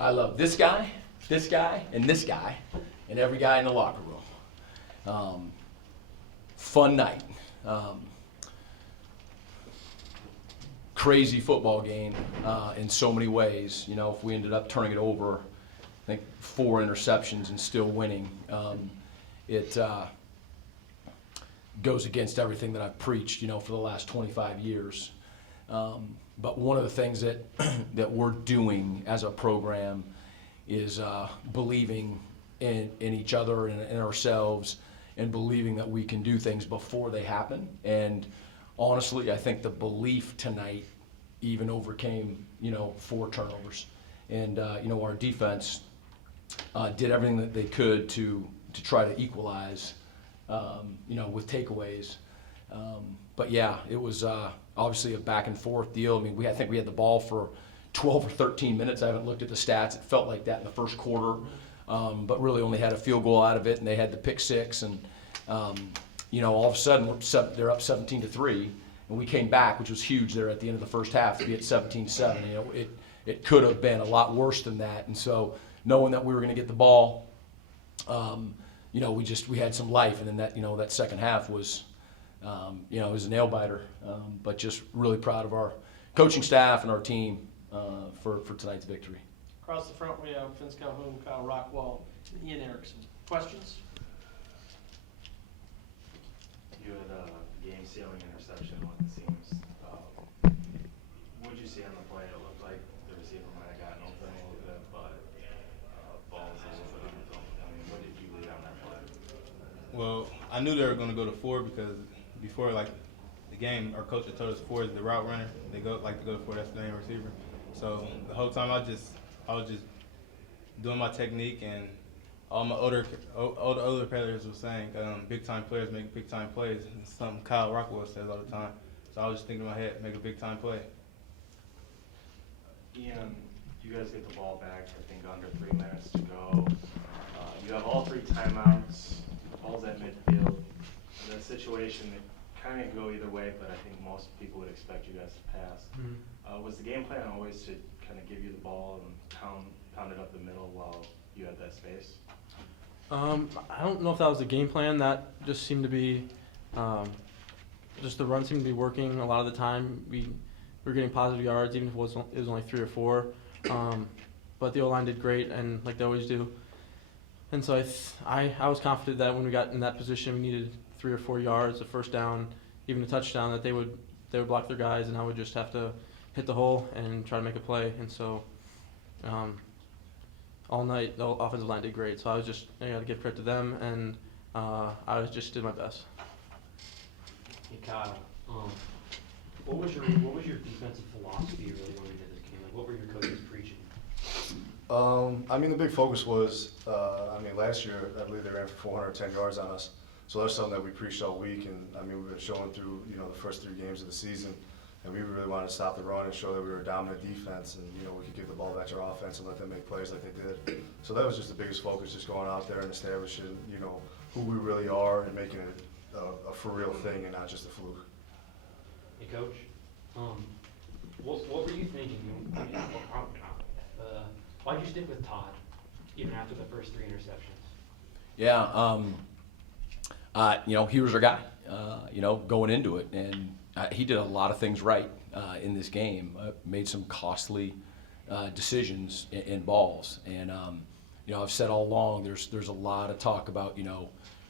I love this guy, and this guy, and every guy in the locker room. Fun night. Crazy football game in so many ways. You know, if we ended up turning it over, I think 4 interceptions and still winning, it goes against everything that I've preached, you know, for the last 25 years. But one of the things that that we're doing as a program is believing in each other and in ourselves, and believing that we can do things before they happen. And honestly, I think the belief tonight even overcame, you know, 4 turnovers. And you know, our defense did everything that they could to try to equalize, you know, with takeaways. But yeah, it was obviously a back and forth deal. I mean, I think we had the ball for 12 or 13 minutes. I haven't looked at the stats. It felt like that in the first quarter, but really only had a field goal out of it, and they had the pick 6. And you know, all of a sudden they're up 17-3, and we came back, which was huge there at the end of the first half to be at 17-7. You know, it could have been a lot worse than that. And so knowing that we were going to get the ball, you know, we had some life, and then that, you know, that second half was, you know, it was a nail biter. But just really proud of our coaching staff and our team for tonight's victory. Across the front, we have Vince Calhoun, Kyle Rachwal, and Ian Eriken. Questions? You had a game-sealing interception on the seams. What did you see on the play? It looked like the receiver might have gotten open a little bit, but balls a little bit underthrown. I mean, what did you read on that play? Well, I knew they were going to go to 4 because before, like, the game, our coach had told us 4 is the route runner. They like to go to 4. That's the name receiver. So the whole time I was just doing my technique, and all the older players were saying, big time players make big time plays. It's something Kyle Rachwal says all the time. So I was just thinking in my head, make a big time play. Ian, you guys get the ball back, I think under 3 minutes to go. You have all 3 timeouts, ball's at midfield. The situation that kind of go either way, but I think most people would expect you guys to pass. Mm-hmm. Was the game plan always to kind of give you the ball and pound it up the middle while you had that space? I don't know if that was the game plan. That just seemed to be, just the run seemed to be working a lot of the time. We were getting positive yards, even if it was only 3 or 4. But the O-line did great, and like they always do. And so I was confident that when we got in that position, we needed 3 or 4 yards, a first down, even a touchdown, that they would block their guys, and I would just have to hit the hole and try to make a play. And so all night, the offensive line did great. So I got to give credit to them, and I just did my best. Hey Kyle, what was your defensive philosophy really when we did this game? Like, what were your coaches preaching? I mean, the big focus was, last year, I believe they ran for 410 yards on us. So that's something that we preached all week, and I mean, we've been showing through, you know, the first 3 games of the season, and we really wanted to stop the run and show that we were a dominant defense, and, you know, we could give the ball back to our offense and let them make plays like they did. So that was just the biggest focus, just going out there and establishing, you know, who we really are and making it a for real thing and not just a fluke. Hey Coach, what were you thinking? Why'd you stick with Todd even after the first 3 interceptions? Yeah, you know, he was our guy, you know, going into it, and he did a lot of things right in this game. Made some costly decisions in balls, and you know, I've said all along, there's a lot of talk about, you know,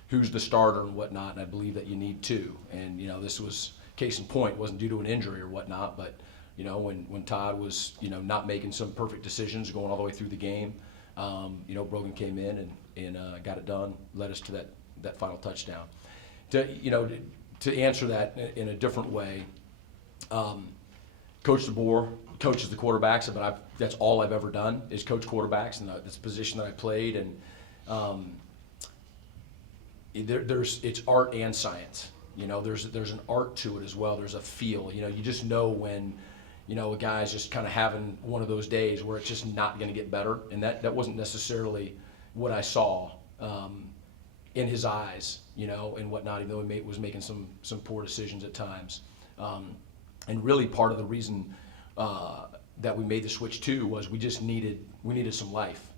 who's the starter and whatnot, and I believe that you need 2. And you know, this was case in point. It wasn't due to an injury or whatnot, but you know, when Todd was, you know, not making some perfect decisions going all the way through the game, you know, Brogan came in and got it done, led us to that final touchdown. To answer that in a different way, Coach DeBoer coaches the quarterbacks, but that's all I've ever done is coach quarterbacks, and that's the position that I played. And it's art and science. You know, there's an art to it as well. There's a feel. You know, you just know when, you know, a guy's just kind of having one of those days where it's just not going to get better, and that wasn't necessarily what I saw in his eyes, you know, and whatnot, even though he was making some poor decisions at times. And really part of the reason that we made the switch to was we needed some life.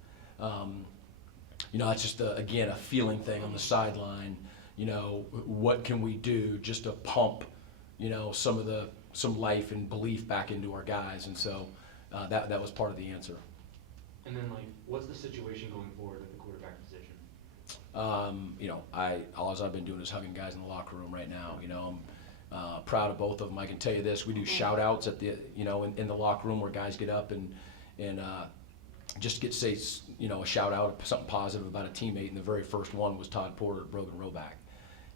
You know, that's just again a feeling thing on the sideline. You know, what can we do just to pump, you know, some life and belief back into our guys, and so that was part of the answer. And then, like, what's the situation going forward at the quarterback position? You know, all I've been doing is hugging guys in the locker room right now. You know, I'm proud of both of them. I can tell you this: we do shout outs at the, you know, in the locker room where guys get up and just get say, you know, a shout out, something positive about a teammate. And the very first one was Todd Porter at Brogan Roback.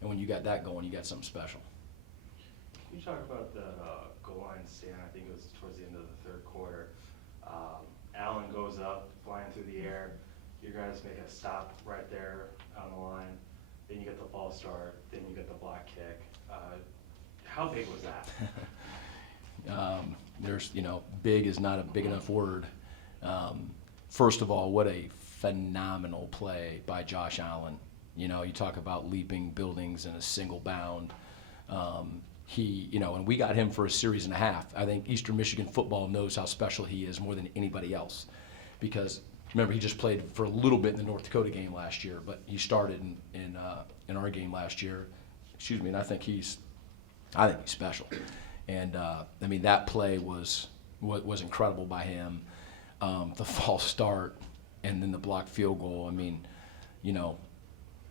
And when you got that going, you got something special. Can you talk about the goal line stand? I think it was towards the end of the third quarter. Allen goes up, flying through the air. You guys make a stop right there on the line. Then you get the ball start. Then you get the block kick. How big was that? There's, you know, big is not a big enough word. First of all, what a phenomenal play by Josh Allen. You know, you talk about leaping buildings in a single bound. He, you know, and we got him for a series and a half. I think Eastern Michigan football knows how special he is more than anybody else, because remember he just played for a little bit in the North Dakota game last year, but he started in our game last year. Excuse me, and I think he's special. And I mean, that play was incredible by him. The false start and then the blocked field goal. I mean, you know,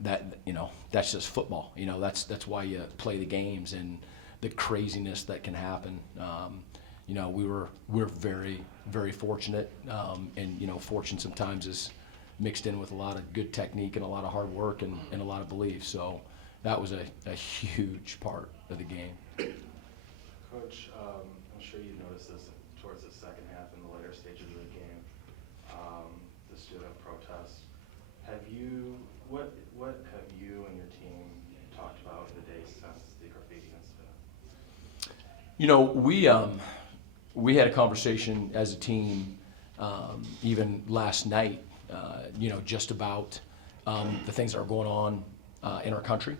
that's just football. You know, that's why you play the games and the craziness that can happen. You know, we're very, very fortunate, and you know, fortune sometimes is mixed in with a lot of good technique and a lot of hard work and a lot of belief. So that was a huge part of the game. Coach, I'm sure you noticed this towards the second half and the later stages of the game, the student protest. What have you and your team talked about in the days since the graffiti incident? You know, we had a conversation as a team, even last night, you know, just about the things that are going on in our country,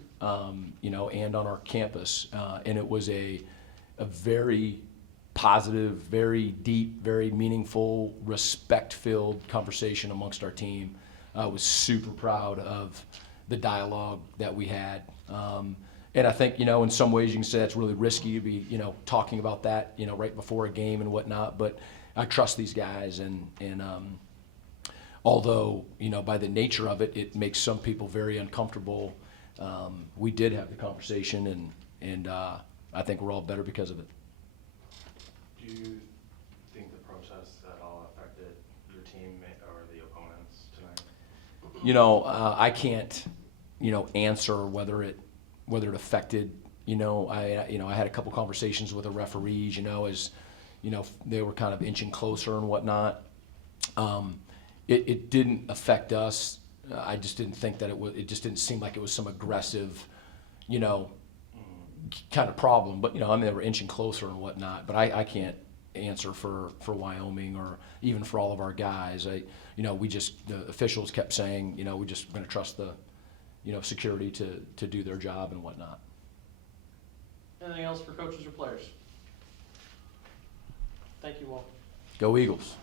you know, and on our campus. And it was a very positive, very deep, very meaningful, respect-filled conversation amongst our team. I was super proud of the dialogue that we had. And I think, you know, in some ways you can say that's really risky to be, you know, talking about that, you know, right before a game and whatnot. But I trust these guys, and although, you know, by the nature of it, it makes some people very uncomfortable. We did have the conversation, and I think we're all better because of it. Do you think the protests at all affected your team or the opponents tonight? You know, I can't, you know, answer whether it affected. You know, I had a couple conversations with the referees. You know, as you know, they were kind of inching closer and whatnot. It didn't affect us. I just didn't think that it was. It just didn't seem like it was some aggressive, you know, kind of problem. But you know, I mean, they were inching closer and whatnot. But I can't answer for Wyoming or even for all of our guys. You know, the officials kept saying, you know, we're just going to trust the, you know, security to do their job and whatnot. Anything else for coaches or players? Thank you all. Go Eagles.